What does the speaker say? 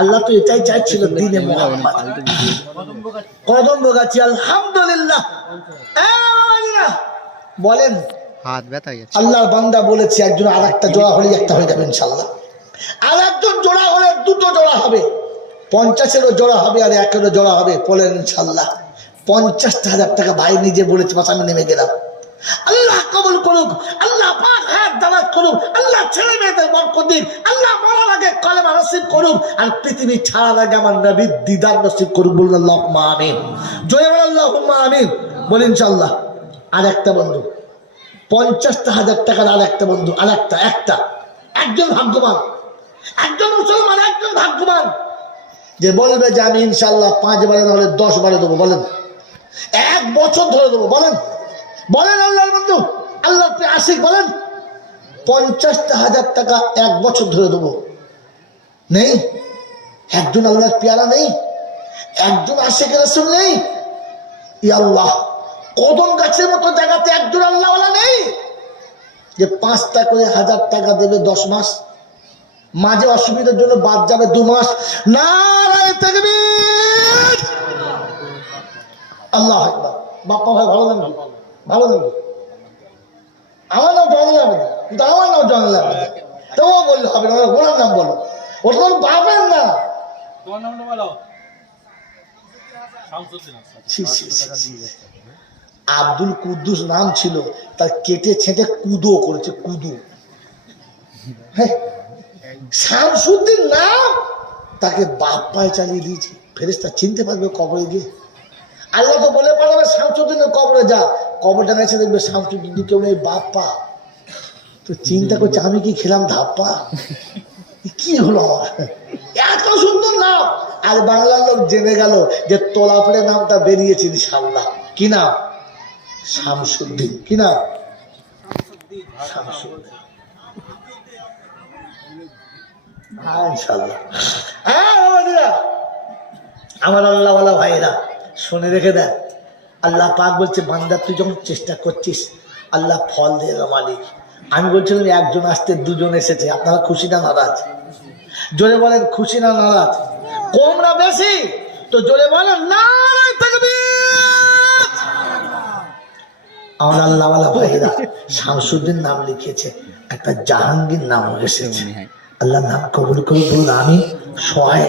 আল্লাহ তো এটাই চাইছিল দ্বীনে মুহাম্মদ। কদমগাছি আলহামদুলিল্লাহ। বলেন হাত ব্যথা হয়ে যাচ্ছে। আল্লাহর বান্দা বলেছে একজন আর একটা জোড়া হলে একটা হয়ে যাবে ইনশাল্লাহ। আর একজন জোড়া হলে দুটো জোড়া হবে, 50-এরও জোড়া হবে আর 1-এরও জোড়া হবে। বলেন ইনশাল্লাহ। 50,000 টাকা ভাই নিজে বলেছে, বাস আমি নেমে গেলাম। আল্লাহ কবুল করুক, আল্লাহ পাক হায়াত দারাজ করুক, আল্লাহ ছেলে মেয়েদের বরকত দিক, আল্লাহ মরার আগে কলেমা নসিব করুক, আর পৃথিবী ছাড়ার আগে আমার নবীর দিদার নসিব করুক। বলুন আল্লাহুম্মা আমিন। জয় বলেন আল্লাহুম্মা আমিন। বলেন ইনশাআল্লাহ। আর একটা বন্ধু 50,000 টাকার আর একটা বন্ধু, আর একটা একজন ভাগ্যবান, একজন মুসলমান, একজন ভাগ্যবান যে বলবে যে আমি ইনশাআল্লাহ 5 বারে না হলে 10 বারে দেবো। বলেন 1 বছর ধরে দেবো। বলেন বলেন আল্লাহর বন্ধু, আল্লাহর আশিক বলেন 50,000 টাকা 1 বছর ধরে দেবো। নেই একজন আল্লাহর পেয়ারা, নেই একজন আশিক রাসূল, নেই ইয়া আল্লাহ কদম গাছের মতো জায়গাতে একজন আল্লাহওয়ালা নেই যে 5টা করে 1000 টাকা দেবে 10 মাস, মাঝে অসুবিধার জন্য বাদ যাবে 2 মাস। নারায়ে তাকবীর, আল্লাহু আকবার। বাপ্পা ভাই ভালো লাগবে, ভালো লাগবে। আমার নাম জানা যাবে না, কিন্তু আমার নাম জানা যাবে না, তো বললে হবে না, ওনার নাম বলো। ওটা তোমার বাপের না। তোমার নামটা বলো। আব্দুল কুদ্দুস নাম ছিল, তার কেটে ছেঁটে কুদো করেছে, কুদু। শামসুদ্দিন নাম তাকে বাপ পায়ে চালিয়ে দিয়েছে। ফেরেশতা চিনতে পারবে কবরে গিয়ে? আল্লাহ তো বলে পাঠাবে শামসুদ্দিনের কবরে যা, কবরটা গেছে দেখবে শামসুদ্দিন কেউ নেই, বাপ পা। তো চিন্তা করছে আমি কি খেলাম ধাপ্পা, কি হলো আমার, এত সুন্দর নাম। আর বাংলার লোক জেনে গেল যে তোলাফড়ে নামটা বেরিয়েছে ইনশাআল্লাহ। কি নাম? শামসুদ্দিন। কি নাম? শামসুদ্দিন। ইনশাআল্লাহ। আমার আল্লাহওয়ালা ভাইরা শুনে রেখে দেন, আল্লাহ পাক বলছে বান্দা তুই যখন চেষ্টা করছিস আল্লাহ ফল দিয়ে মালিক। আমি বলছিলাম একজন আসতে 2জন এসেছে, আপনারা খুশি না নারাজ? জোরে বলেন খুশি না নারাজ? কম না বেশি? তো জোরে বলেন নারায়ে তাকবীর। আমার আল্লাহওয়ালা ভাইরা শামসুদ্দিন নাম লিখেছে, একটা জাহাঙ্গীর নাম এসেছে। আল্লাহ নাম কবুল করে বলুন আমি সহায়।